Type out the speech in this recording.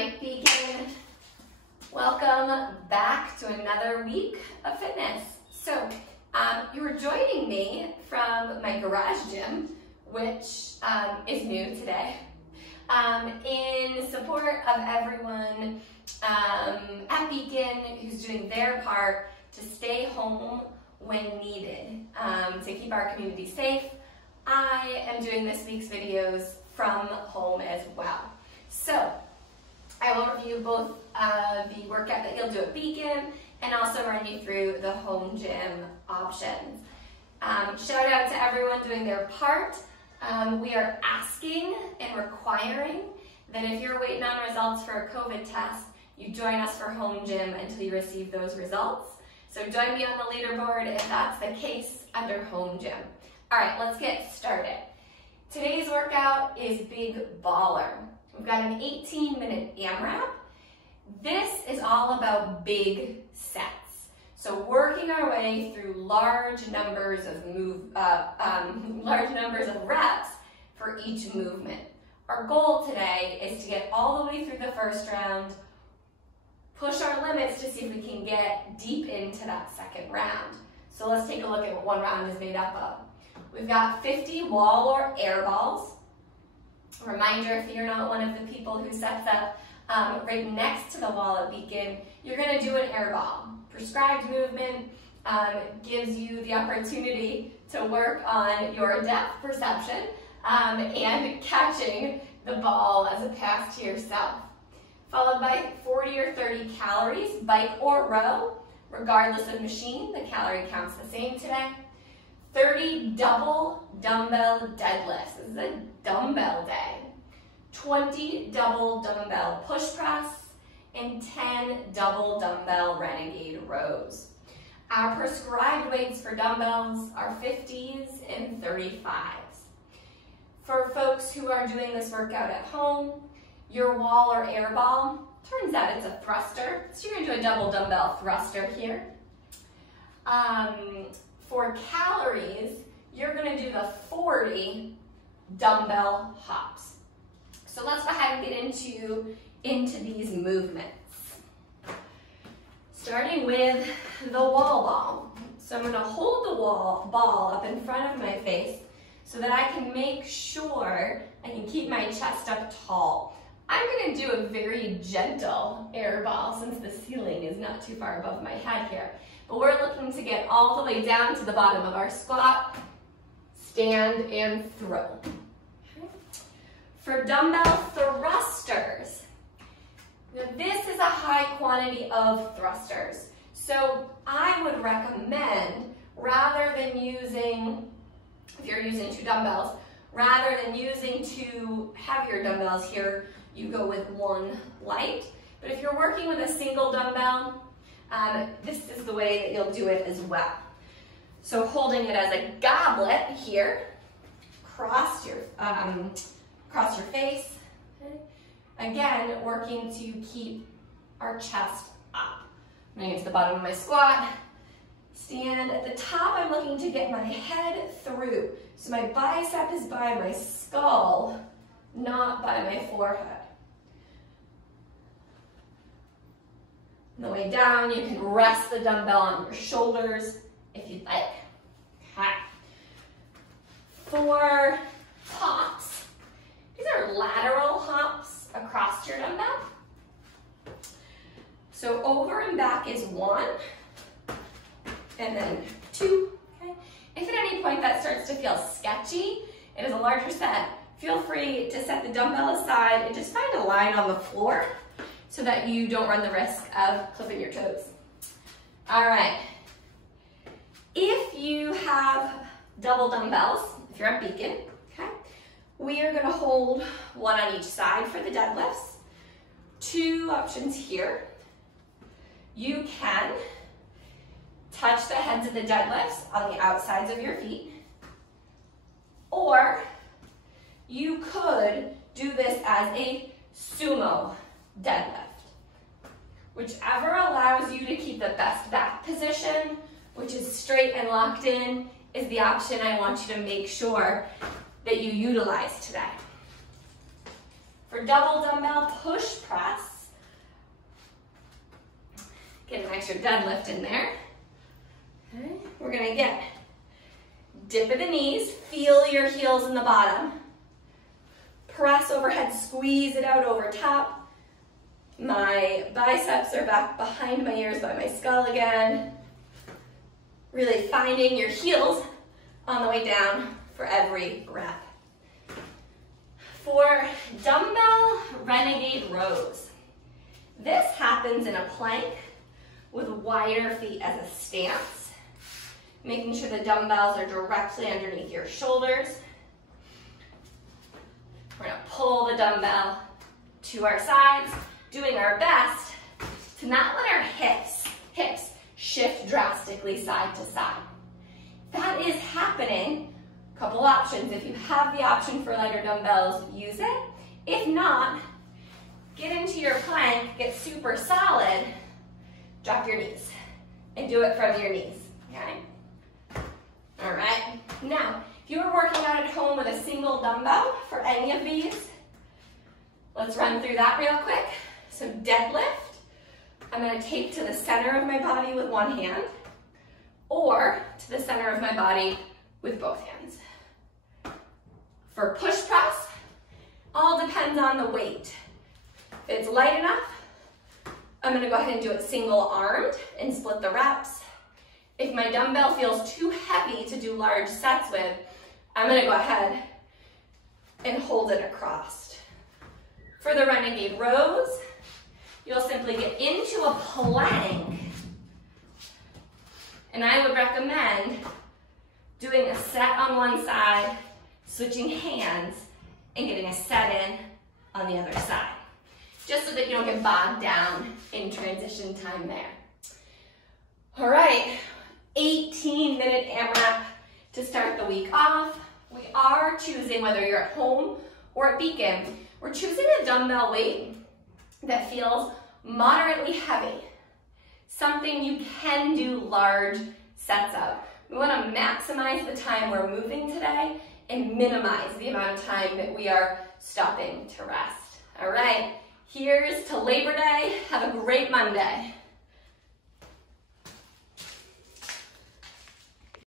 right, Beacon. Welcome back to another week of fitness. So, you were joining me from my garage gym, which is new today, in support of everyone at Beacon who's doing their part to stay home when needed, to keep our community safe. I am doing this week's videos from home as well. So, I will review both the workout that you'll do at Beacon and also run you through the home gym options. Shout out to everyone doing their part. We are asking and requiring that if you're waiting on results for a COVID test, you join us for home gym until you receive those results. So join me on the leaderboard if that's the case under home gym. All right, let's get started. Today's workout is Big Baller. We've got an 18-minute AMRAP. This is all about big sets. So working our way through large numbers of reps for each movement. Our goal today is to get all the way through the first round, push our limits to see if we can get deep into that second round. So let's take a look at what one round is made up of. We've got 50 wall or air balls. Reminder, if you're not one of the people who sets up right next to the wall at Beacon, you're going to do an air ball. Prescribed movement gives you the opportunity to work on your depth perception and catching the ball as a pass to yourself. Followed by 40 or 30 calories, bike or row, regardless of machine, the calorie count's the same today. 30 double dumbbell deadlifts. This is a dumbbell day. 20 double dumbbell push press and 10 double dumbbell renegade rows. Our prescribed weights for dumbbells are 50s and 35s. For folks who are doing this workout at home, your wall or air ball, turns out it's a thruster. So you're gonna do a double dumbbell thruster here. For calories, you're gonna do the 40 dumbbell hops. So let's go ahead and get into these movements. Starting with the wall ball. So I'm gonna hold the ball up in front of my face so that I can make sure I can keep my chest up tall. I'm gonna do a very gentle air ball since the ceiling is not too far above my head here. But we're looking to get all the way down to the bottom of our squat, stand, and throw. Okay. For dumbbell thrusters, now this is a high quantity of thrusters. So I would recommend, rather than using, if you're using 2 dumbbells, rather than using 2 heavier dumbbells here, you go with 1 light. But if you're working with a single dumbbell, this is the way that you'll do it as well. So holding it as a goblet here, cross your face. Okay. Again, working to keep our chest up. I'm gonna get to the bottom of my squat. Stand at the top. I'm looking to get my head through. So my bicep is by my skull, not by my forehead. On the way down, you can rest the dumbbell on your shoulders if you'd like. Okay. For hops, these are lateral hops across your dumbbell. So over and back is 1, and then 2. Okay. If at any point that starts to feel sketchy, it is a larger set, feel free to set the dumbbell aside and just find a line on the floor so that you don't run the risk of clipping your toes. All right. If you have double dumbbells, if you're at Beacon, okay, we are gonna hold 1 on each side for the deadlifts. 2 options here. You can touch the heads of the deadlifts on the outsides of your feet, or you could do this as a sumo deadlift. Whichever allows you to keep the best back position, which is straight and locked in, is the option I want you to make sure that you utilize today. For double dumbbell push press, Get an extra deadlift in there. Okay. We're gonna get dip of the knees, feel your heels in the bottom. Press overhead, squeeze it out over top. My biceps are back behind my ears by my skull again. Really finding your heels on the way down for every rep. For dumbbell renegade rows, this happens in a plank with wider feet as a stance, making sure the dumbbells are directly underneath your shoulders. We're gonna pull the dumbbell to our sides, doing our best to not let our hips shift drastically side to side. If that is happening, a couple options. If you have the option for lighter dumbbells, use it. If not, get into your plank, get super solid, drop your knees, and do it from your knees, okay? All right, now, if you were working out at home with a single dumbbell for any of these, let's run through that real quick. So deadlift, I'm gonna take to the center of my body with one hand, or to the center of my body with both hands. For push press, all depends on the weight. If it's light enough, I'm gonna go ahead and do it single armed and split the reps. If my dumbbell feels too heavy to do large sets with, I'm gonna go ahead and hold it across. For the renegade rows, you'll simply get into a plank, and I would recommend doing a set on one side, switching hands, and getting a set in on the other side, just so that you don't get bogged down in transition time there. All right, 18-minute AMRAP to start the week off. We are choosing, whether you're at home or at Beacon, we're choosing a dumbbell weight that feels moderately heavy, something you can do large sets of. We want to maximize the time we're moving today and minimize the amount of time that we are stopping to rest. All right, here's to Labor Day. Have a great Monday.